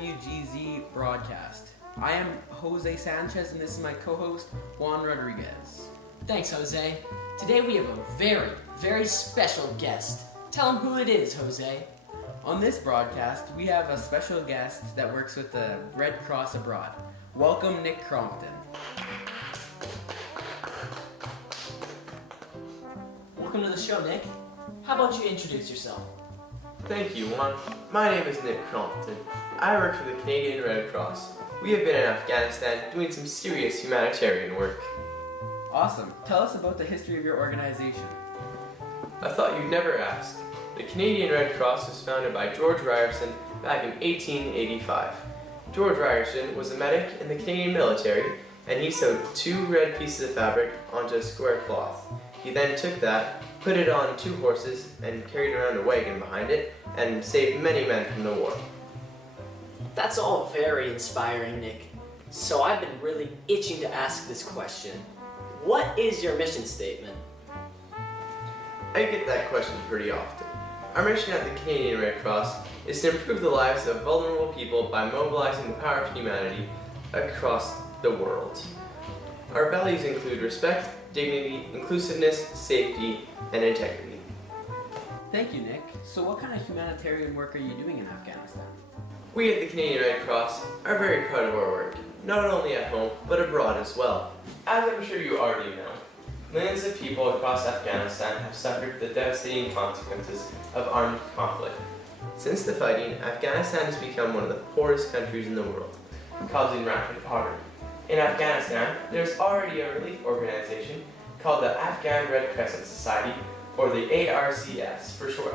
TWG-Z broadcast. I am Jose Sanchez and this is my co-host Juan Rodriguez. Thanks, Jose. Today we have a very, very special guest. Tell him who it is, Jose. On this broadcast, we have a special guest that works with the Red Cross abroad. Welcome, Nik Crompton. Welcome to the show, Nik. How about you introduce yourself? Thank you, Juan. My name is Nik Crompton. I work for the Canadian Red Cross. We have been in Afghanistan doing some serious humanitarian work. Awesome. Tell us about the history of your organization. I thought you'd never ask. The Canadian Red Cross was founded by George Ryerson back in 1885. George Ryerson was a medic in the Canadian military, and he sewed 2 red pieces of fabric onto a square cloth. He then took that, put it on 2 horses, and carried around a wagon behind it, and saved many men from the war. That's all very inspiring, Nik. So I've been really itching to ask this question. What is your mission statement? I get that question pretty often. Our mission at the Canadian Red Cross is to improve the lives of vulnerable people by mobilizing the power of humanity across the world. Our values include respect, dignity, inclusiveness, safety, and integrity. Thank you, Nik. So what kind of humanitarian work are you doing in Afghanistan? We at the Canadian Red Cross are very proud of our work, not only at home, but abroad as well. As I'm sure you already know, millions of people across Afghanistan have suffered the devastating consequences of armed conflict. Since the fighting, Afghanistan has become one of the poorest countries in the world, causing rapid poverty. In Afghanistan, there's already a relief organization called the Afghan Red Crescent Society, or the ARCS for short.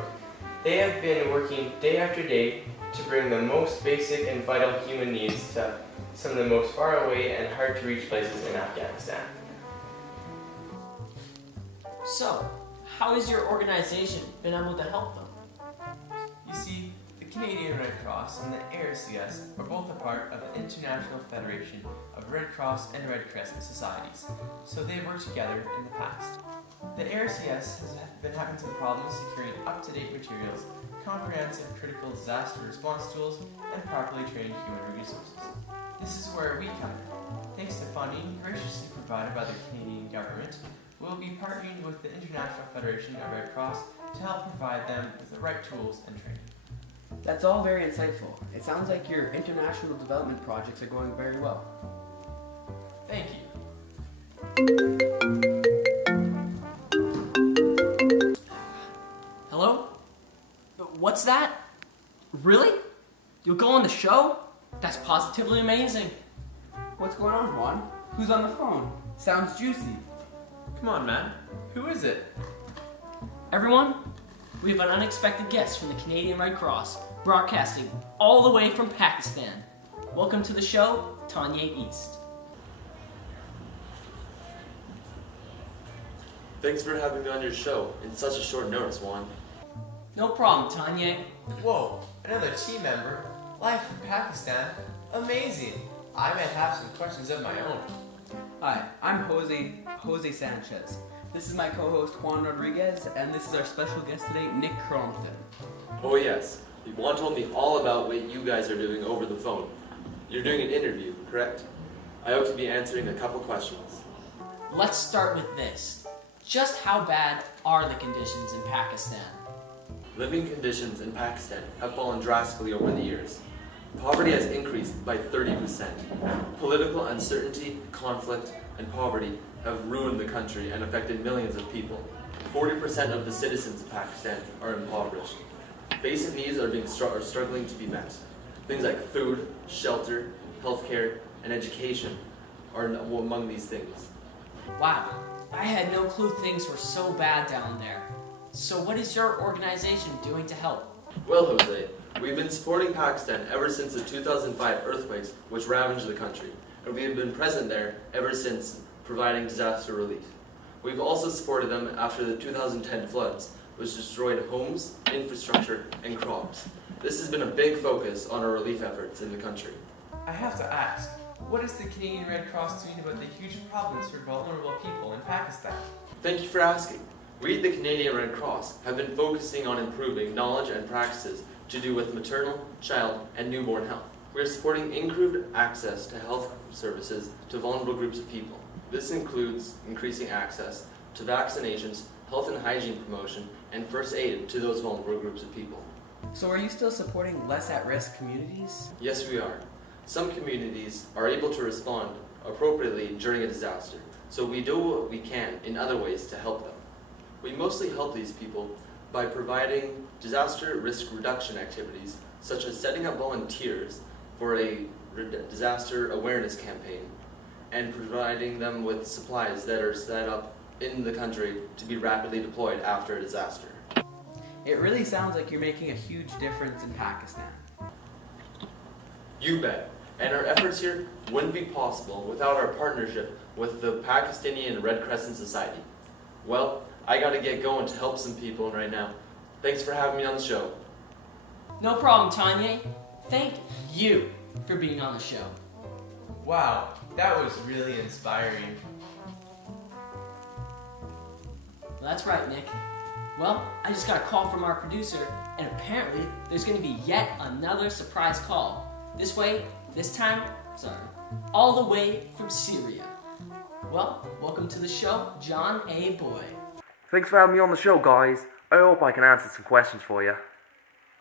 They have been working day after day to bring the most basic and vital human needs to some of the most far away and hard to reach places in Afghanistan. So, how has your organization been able to help them? You see, the Canadian Red Cross and the ARCS are both a part of the International Federation of Red Cross and Red Crescent Societies, so they've worked together in the past. The ARCS has been having some problems securing up-to-date materials, comprehensive critical disaster response tools, and properly trained human resources. This is where we come in. Thanks to funding graciously provided by the Canadian government, we'll be partnering with the International Federation of Red Cross to help provide them with the right tools and training. That's all very insightful. It sounds like your international development projects are going very well. Thank you. Hello? What's that? Really? You'll go on the show? That's positively amazing. What's going on, Juan? Who's on the phone? Sounds juicy. Come on, man. Who is it? Everyone, we have an unexpected guest from the Canadian Red Cross, broadcasting all the way from Pakistan. Welcome to the show, Tanye East. Thanks for having me on your show in such a short notice, Juan. No problem, Tanye. Whoa, another team member? Live from Pakistan? Amazing! I might have some questions of my own. Hi, I'm Jose Sanchez. This is my co-host Juan Rodriguez, and this is our special guest today, Nik Crompton. Oh yes, Juan told me all about what you guys are doing over the phone. You're doing an interview, correct? I hope to be answering a couple questions. Let's start with this. Just how bad are the conditions in Pakistan? Living conditions in Pakistan have fallen drastically over the years. Poverty has increased by 30%. Political uncertainty, conflict, and poverty have ruined the country and affected millions of people. 40% of the citizens of Pakistan are impoverished. Basic needs are struggling to be met. Things like food, shelter, healthcare, and education are among these things. Wow, I had no clue things were so bad down there. So what is your organization doing to help? Well, Jose, we've been supporting Pakistan ever since the 2005 earthquakes which ravaged the country, and we have been present there ever since, providing disaster relief. We've also supported them after the 2010 floods, which destroyed homes, infrastructure, and crops. This has been a big focus on our relief efforts in the country. I have to ask, what is the Canadian Red Cross doing about the huge problems for vulnerable people in Pakistan? Thank you for asking. We at the Canadian Red Cross have been focusing on improving knowledge and practices to do with maternal, child, and newborn health. We are supporting improved access to health services to vulnerable groups of people. This includes increasing access to vaccinations, health and hygiene promotion, and first aid to those vulnerable groups of people. So are you still supporting less at-risk communities? Yes, we are. Some communities are able to respond appropriately during a disaster, so we do what we can in other ways to help them. We mostly help these people by providing disaster risk reduction activities, such as setting up volunteers for a disaster awareness campaign, and providing them with supplies that are set up in the country to be rapidly deployed after a disaster. It really sounds like you're making a huge difference in Pakistan. You bet. And our efforts here wouldn't be possible without our partnership with the Pakistani Red Crescent Society. Well, I gotta get going to help some people right now. Thanks for having me on the show. No problem, Tanye. Thank you for being on the show. Wow, that was really inspiring. That's right, Nick. Well, I just got a call from our producer, and apparently there's going to be yet another surprise call. This time, all the way from Syria. Well, welcome to the show, John A. Boiy. Thanks for having me on the show, guys. I hope I can answer some questions for you.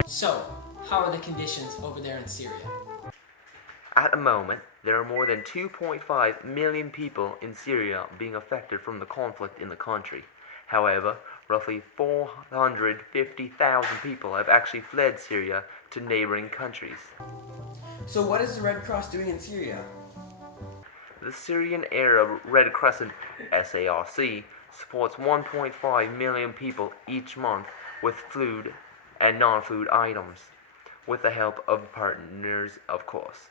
So, how are the conditions over there in Syria? At the moment, there are more than 2.5 million people in Syria being affected from the conflict in the country. However, roughly 450,000 people have actually fled Syria to neighboring countries. So what is the Red Cross doing in Syria? The Syrian Arab Red Crescent, SARC, supports 1.5 million people each month with food and non-food items, with the help of partners, of course.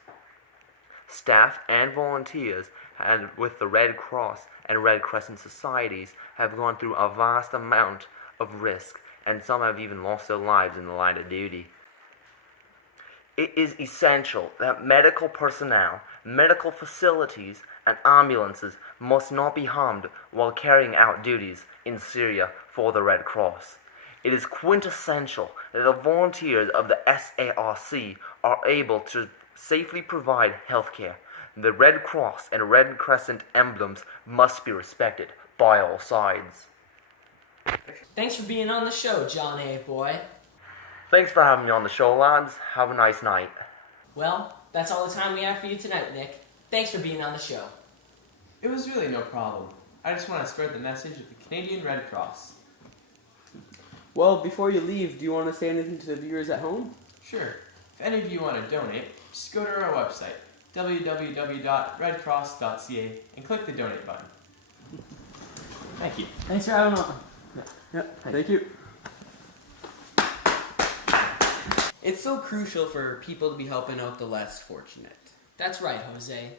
Staff and volunteers, and with the Red Cross and Red Crescent societies, have gone through a vast amount of risk, and some have even lost their lives in the line of duty. It is essential that medical personnel, medical facilities, and ambulances must not be harmed while carrying out duties in Syria for the Red Cross. It is quintessential that the volunteers of the SARC are able to safely provide healthcare. The Red Cross and Red Crescent emblems must be respected by all sides. Thanks for being on the show, John A. Boiy. Thanks for having me on the show, lads. Have a nice night. Well, that's all the time we have for you tonight, Nick. Thanks for being on the show. It was really no problem. I just want to spread the message of the Canadian Red Cross. Well, before you leave, do you want to say anything to the viewers at home? Sure. If any of you want to donate, just go to our website, www.redcross.ca, and click the donate button. Thank you. Thanks for having me on. Thank you. It's so crucial for people to be helping out the less fortunate. That's right, Jose.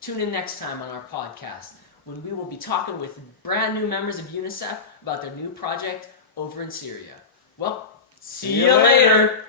Tune in next time on our podcast when we will be talking with brand new members of UNICEF about their new project over in Syria. Well, see you later.